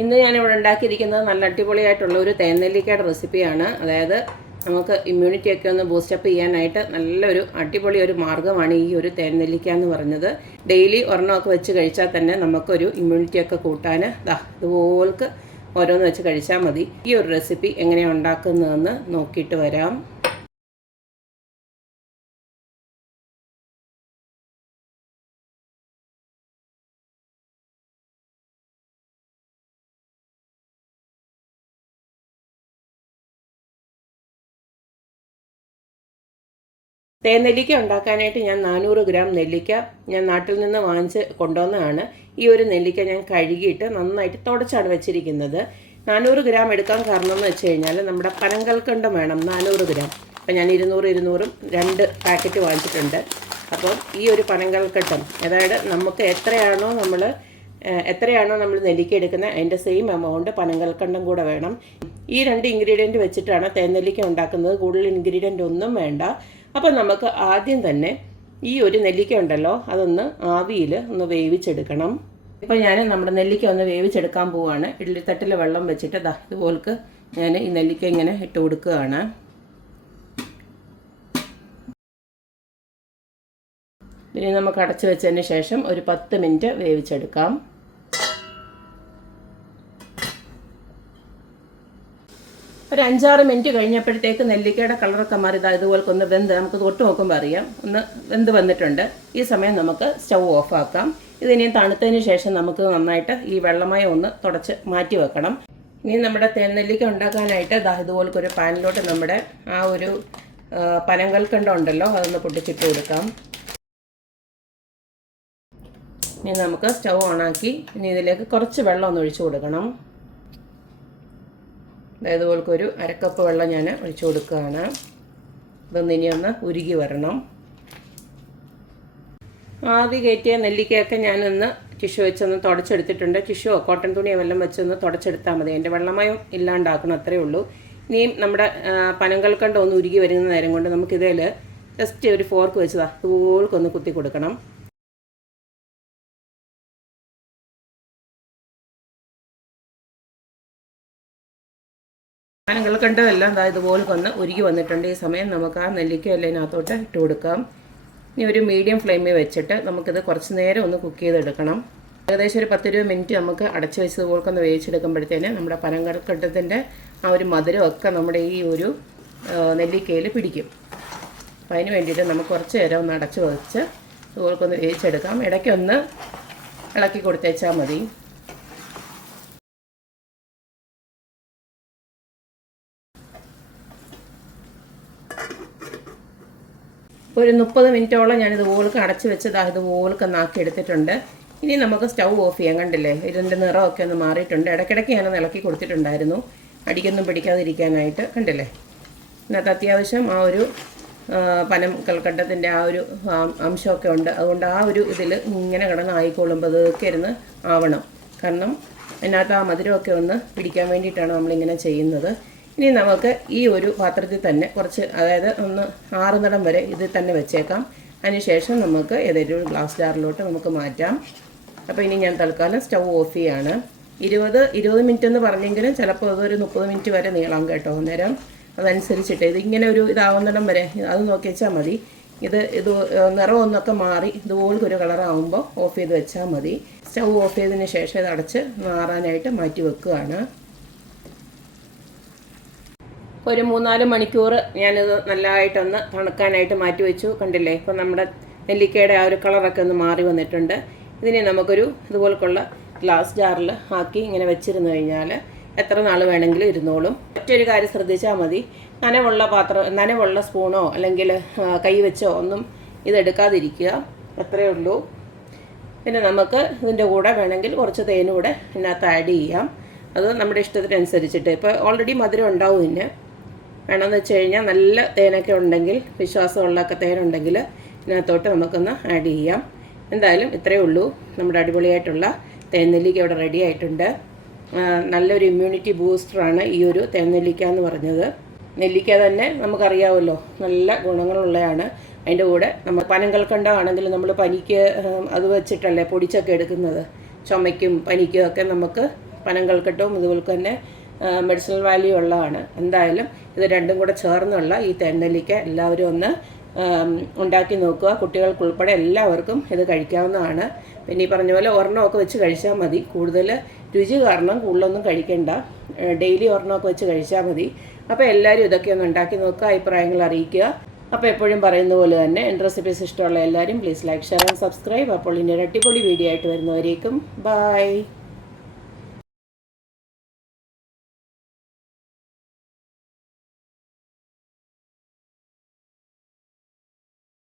ഇന്ന് ഞാനിവിടെ ഉണ്ടാക്കിയിരിക്കുന്നത് നല്ല അടിപൊളിയായിട്ടുള്ള ഒരു തേനെല്ലിക്കയുടെ റെസിപ്പിയാണ്. അതായത് നമുക്ക് ഇമ്മ്യൂണിറ്റി ഒക്കെ ഒന്ന് ബൂസ്റ്റപ്പ് ചെയ്യാനായിട്ട് നല്ലൊരു അടിപൊളി ഒരു മാർഗമാണ് ഈ ഒരു തേനെല്ലിക്ക എന്ന് പറഞ്ഞത് ഡെയിലി ഒരെണ്ണമൊക്കെ വെച്ച് കഴിച്ചാൽ തന്നെ നമുക്കൊരു ഇമ്മ്യൂണിറ്റി ഒക്കെ കൂട്ടാൻ ദാ ഇതുപോൽക്ക് ഓരോന്ന് വെച്ച് കഴിച്ചാൽ മതി. ഈ ഒരു റെസിപ്പി എങ്ങനെയാണ് ഉണ്ടാക്കുന്നതെന്ന് നോക്കിയിട്ട് വരാം. തേനെല്ലിക്ക ഉണ്ടാക്കാനായിട്ട് ഞാൻ നാനൂറ് ഗ്രാം നെല്ലിക്ക ഞാൻ നാട്ടിൽ നിന്ന് വാങ്ങിച്ച് കൊണ്ടുവന്നതാണ്. ഈ ഒരു നെല്ലിക്ക ഞാൻ കഴുകിയിട്ട് നന്നായിട്ട് തുടച്ചാണ് വെച്ചിരിക്കുന്നത്. നാനൂറ് ഗ്രാം എടുക്കാൻ കാരണം എന്ന് വെച്ച് കഴിഞ്ഞാൽ നമ്മുടെ പനങ്കൽക്കണ്ടം വേണം നാനൂറ് ഗ്രാം. അപ്പം ഞാൻ ഇരുന്നൂറ് ഇരുന്നൂറും രണ്ട് പാക്കറ്റ് വാങ്ങിച്ചിട്ടുണ്ട്. അപ്പോൾ ഈ ഒരു പനങ്കൽക്കണ്ടം അതായത് നമുക്ക് എത്രയാണോ നമ്മൾ എത്രയാണോ നമ്മൾ നെല്ലിക്ക എടുക്കുന്നത് അതിന്റെ സെയിം എമൗണ്ട് പനങ്കൽക്കണ്ടം കൂടെ വേണം. ഈ രണ്ട് ഇൻഗ്രീഡിയന്റ് വെച്ചിട്ടാണ് തേൻ നെല്ലിക്ക ഉണ്ടാക്കുന്നത്. കൂടുതൽ ഇൻഗ്രീഡിയന്റ് ഒന്നും വേണ്ട. അപ്പോൾ നമുക്ക് ആദ്യം തന്നെ ഈ ഒരു നെല്ലിക്ക ഉണ്ടല്ലോ അതൊന്ന് ആവിയിൽ ഒന്ന് വേവിച്ചെടുക്കണം. ഇപ്പോൾ ഞാൻ നമ്മുടെ നെല്ലിക്ക ഒന്ന് വേവിച്ചെടുക്കാൻ പോവുകയാണ് ഇഡ്ലിത്തട്ടിൽ വെള്ളം വെച്ചിട്ട് ദാ ഇതുപോൽക്ക് ഞാൻ ഈ നെല്ലിക്ക ഇങ്ങനെ ഇട്ട് കൊടുക്കുകയാണ്. ഇനി നമുക്ക് അടച്ചു വെച്ചതിന് ശേഷം ഒരു പത്ത് മിനിറ്റ് വേവിച്ചെടുക്കാം. ഒരു അഞ്ചാറ് മിനിറ്റ് കഴിഞ്ഞപ്പോഴത്തേക്ക് നെല്ലിക്കയുടെ കളറൊക്കെ മാറി. ഇതാ ഇതുപോലൊക്കെ ഒന്ന് വെന്ത് നമുക്ക് തൊട്ട് നോക്കുമ്പോൾ അറിയാം. ഒന്ന് വെന്ത് വന്നിട്ടുണ്ട്. ഈ സമയം നമുക്ക് സ്റ്റൗ ഓഫ് ആക്കാം. ഇതിനി തണുത്തതിന് ശേഷം നമുക്ക് നന്നായിട്ട് ഈ വെള്ളമയം ഒന്ന് തുടച്ച് മാറ്റി വെക്കണം. ഇനി നമ്മുടെ തേനെല്ലിക്ക ഉണ്ടാക്കാനായിട്ട് ദാ ഇതുപോലൊക്കെ ഒരു പാനിലോട്ട് നമ്മുടെ ആ ഒരു പനങ്കൽക്കണ്ട ഉണ്ടല്ലോ അതൊന്ന് പൊട്ടിച്ചിട്ട് കൊടുക്കാം. ഇനി നമുക്ക് സ്റ്റൗ ഓണാക്കി ഇനി ഇതിലേക്ക് കുറച്ച് വെള്ളം ഒന്ന് ഒഴിച്ചു കൊടുക്കണം. അതായത് ഒരു അരക്കപ്പ് വെള്ളം ഞാൻ ഒഴിച്ചു കൊടുക്കുകയാണ്. ഇതൊന്ന് ഇനി ഒന്ന് ഉരുകി വരണം. ആദ്യം കയറ്റിയ നെല്ലിക്കയൊക്കെ ഞാനൊന്ന് ടിഷ്യൂ വെച്ചൊന്ന് തുടച്ചെടുത്തിട്ടുണ്ട്. ടിഷ്യൂ കോട്ടൺ തുണിയോ വല്ലതും വെച്ചൊന്ന് തുടച്ചെടുത്താൽ മതി. എന്റെ വെള്ളമയം ഇല്ലാണ്ടാക്കണം അത്രയേ ഉള്ളൂ. ഇനിയും നമ്മുടെ പനങ്കൽക്കണ്ട ഒന്ന് ഉരുകി വരുന്ന നേരം കൊണ്ട് നമുക്കിതേൽ ജസ്റ്റ് ഒരു ഫോർക്ക് വെച്ചതാ. ഒന്ന് കുത്തി കൊടുക്കണം. സാധനങ്ങൾ കണ്ടതെല്ലാം ദാ ഇതുപോലെ വന്ന് ഉരുകി വന്നിട്ടുണ്ട്. ഈ സമയം നമുക്ക് ആ നെല്ലിക്ക എല്ലാം ഇതിനകത്തോട്ട് ഇട്ട് കൊടുക്കാം. ഇനി ഒരു മീഡിയം ഫ്ലെയിമിൽ വെച്ചിട്ട് നമുക്കിത് കുറച്ച് നേരം ഒന്ന് കുക്ക് ചെയ്തെടുക്കണം. ഏകദേശം ഒരു പത്തിരുപത് മിനിറ്റ് നമുക്ക് അടച്ച് വെച്ചത് പോലൊക്കെ ഒന്ന് വേവിച്ചെടുക്കുമ്പോഴത്തേന് നമ്മുടെ പനങ്കൽക്കെട്ടത്തിന്റെ ആ ഒരു മധുരമൊക്കെ നമ്മുടെ ഈ ഒരു നെല്ലിക്കയിൽ പിടിക്കും. അപ്പം അതിന് വേണ്ടിയിട്ട് നമുക്ക് കുറച്ച് നേരം ഒന്ന് അടച്ച് വെച്ച് ഇതുപോലെ ഒന്ന് വേവിച്ചെടുക്കാം. ഇടയ്ക്കൊന്ന് ഇളക്കി കൊടുത്തേച്ചാൽ മതി. ഒരു മുപ്പത് മിനിറ്റോളം ഞാൻ ഇതുപോലൊക്കെ അടച്ച് വെച്ച് ഇത് ഇതുപോലൊക്കെ നാക്കി എടുത്തിട്ടുണ്ട്. ഇനി നമുക്ക് സ്റ്റൗ ഓഫ് ചെയ്യാൻ കണ്ടില്ലേ? ഇതിന്റെ നിറമൊക്കെ ഒന്ന് മാറിയിട്ടുണ്ട്. ഇടയ്ക്കിടയ്ക്ക് ഞാൻ ഇളക്കി കൊടുത്തിട്ടുണ്ടായിരുന്നു. അടിക്കൊന്നും പിടിക്കാതിരിക്കാനായിട്ട് കണ്ടില്ലേ? ഇതിനകത്ത് അത്യാവശ്യം ആ ഒരു പനം കൽക്കട്ടത്തിന്റെ ആ ഒരു അംശമൊക്കെ ഉണ്ട്. അതുകൊണ്ട് ആ ഒരു ഇതിൽ ഇങ്ങനെ കിടന്ന് ആയിക്കോളുമ്പോൾ അതൊക്കെ ഇരുന്ന് ആവണം. കാരണം അതിനകത്ത് ആ മധുരമൊക്കെ ഒന്ന് പിടിക്കാൻ വേണ്ടിയിട്ടാണ് നമ്മളിങ്ങനെ ചെയ്യുന്നത്. ഇനി നമുക്ക് ഈ ഒരു പാത്രത്തിൽ തന്നെ കുറച്ച് അതായത് ഒന്ന് ആറ് നടം വരെ ഇതിൽ തന്നെ വെച്ചേക്കാം. അതിനുശേഷം നമുക്ക് ഏതെങ്കിലും ഒരു ഗ്ലാസ് ജാറിലോട്ട് നമുക്ക് മാറ്റാം. അപ്പോൾ ഇനി ഞാൻ തൽക്കാലം സ്റ്റൗ ഓഫ് ചെയ്യാണ്. ഇരുപത് ഇരുപത് മിനിറ്റ് എന്ന് പറഞ്ഞെങ്കിലും ചിലപ്പോൾ അതൊരു മുപ്പത് മിനിറ്റ് വരെ നീളാം കേട്ടോ അന്നേരം. അതനുസരിച്ചിട്ട് ഇതിങ്ങനെ ഒരു ഇതാവുന്നിടം വരെ അത് നോക്കി വെച്ചാൽ മതി. ഇത് ഇത് നിറമൊന്നൊക്കെ മാറി ഇതുപോലൊരു ഒരു കളറാകുമ്പോൾ ഓഫ് ചെയ്ത് വെച്ചാൽ മതി. സ്റ്റൗ ഓഫ് ചെയ്തതിന് ശേഷം ഇത് അടച്ച് മാറാനായിട്ട് മാറ്റി വെക്കുകയാണ്. ഒരു മൂന്നാൽ മണിക്കൂർ ഞാനിത് നല്ലതായിട്ടൊന്ന് തണുക്കാനായിട്ട് മാറ്റി വെച്ചു. കണ്ടില്ലേ? ഇപ്പം നമ്മുടെ നെല്ലിക്കയുടെ ആ ഒരു കളറൊക്കെ ഒന്ന് മാറി വന്നിട്ടുണ്ട്. ഇതിനെ നമുക്കൊരു ഇതുപോലൊക്കെയുള്ള ഗ്ലാസ് ജാറിൽ ആക്കി ഇങ്ങനെ വെച്ചിരുന്നു കഴിഞ്ഞാൽ എത്ര നാൾ വേണമെങ്കിലും ഇരുന്നോളും. മറ്റൊരു കാര്യം ശ്രദ്ധിച്ചാൽ മതി. നനവുള്ള പാത്രം നനവുള്ള സ്പൂണോ അല്ലെങ്കിൽ കൈ വെച്ചോ ഒന്നും ഇതെടുക്കാതിരിക്കുക. അത്രയേ ഉള്ളൂ. പിന്നെ നമുക്ക് ഇതിന്റെ കൂടെ വേണമെങ്കിൽ കുറച്ച് തേനും കൂടെ ഇതിനകത്ത് ആഡ് ചെയ്യാം. അത് നമ്മുടെ ഇഷ്ടത്തിനനുസരിച്ചിട്ട്. ഇപ്പോൾ ഓൾറെഡി മധുരം ഉണ്ടാവും ഇതിന്. വേണമെന്ന് വെച്ച് കഴിഞ്ഞാൽ നല്ല തേനൊക്കെ ഉണ്ടെങ്കിൽ വിശ്വാസമുള്ളൊക്കെ തേനുണ്ടെങ്കിൽ ഇതിനകത്തോട്ട് നമുക്കൊന്ന് ആഡ് ചെയ്യാം. എന്തായാലും ഇത്രയേ ഉള്ളൂ. നമ്മുടെ അടിപൊളിയായിട്ടുള്ള തേൻനെല്ലിക്ക ഇവിടെ റെഡി ആയിട്ടുണ്ട്. നല്ലൊരു ഇമ്മ്യൂണിറ്റി ബൂസ്റ്ററാണ് ഈ ഒരു തേൻനെല്ലിക്ക എന്ന് പറഞ്ഞത്. നെല്ലിക്ക തന്നെ നമുക്കറിയാമല്ലോ നല്ല ഗുണങ്ങളുള്ളതാണ് അതിന്റെ കൂടെ നമ്മൾ പനങ്കൽക്കണ്ടമാണെങ്കിൽ നമ്മൾ പനിക്ക് അത് വെച്ചിട്ടല്ലേ പൊടിച്ചൊക്കെ എടുക്കുന്നത്. ചുമയ്ക്കും പനിക്കും ഒക്കെ നമുക്ക് പനങ്കൽക്കട്ടവും ഇതുപോലെ തന്നെ മെഡിസിനൽ വാല്യൂ ഉള്ളതാണ്. എന്തായാലും ഇത് രണ്ടും കൂടെ ചേർന്നുള്ള ഈ തെന്നലിക്ക എല്ലാവരും ഒന്ന് ഉണ്ടാക്കി നോക്കുക. കുട്ടികൾക്കുൾപ്പെടെ എല്ലാവർക്കും ഇത് കഴിക്കാവുന്നതാണ്. പിന്നെ ഈ പറഞ്ഞ പോലെ ഒരെണ്ണമൊക്കെ വെച്ച് കഴിച്ചാൽ മതി. കൂടുതൽ രുചി കാരണം കൂടുതലൊന്നും കഴിക്കേണ്ട. ഡെയിലി ഒരെണ്ണമൊക്കെ വെച്ച് കഴിച്ചാൽ മതി. അപ്പോൾ എല്ലാവരും ഇതൊക്കെ ഒന്ന് ഉണ്ടാക്കി നോക്കുക അഭിപ്രായങ്ങൾ അറിയിക്കുക. അപ്പോൾ എപ്പോഴും പറയുന്ന പോലെ തന്നെ എന്റെ റെസിപ്പീസ് ഇഷ്ടമുള്ള എല്ലാവരും please like share and subscribe അപ്പോൾ ഇനി ഒരു അടിപൊളി വീഡിയോ ആയിട്ട് വരുന്നവരേക്കും. ബൈ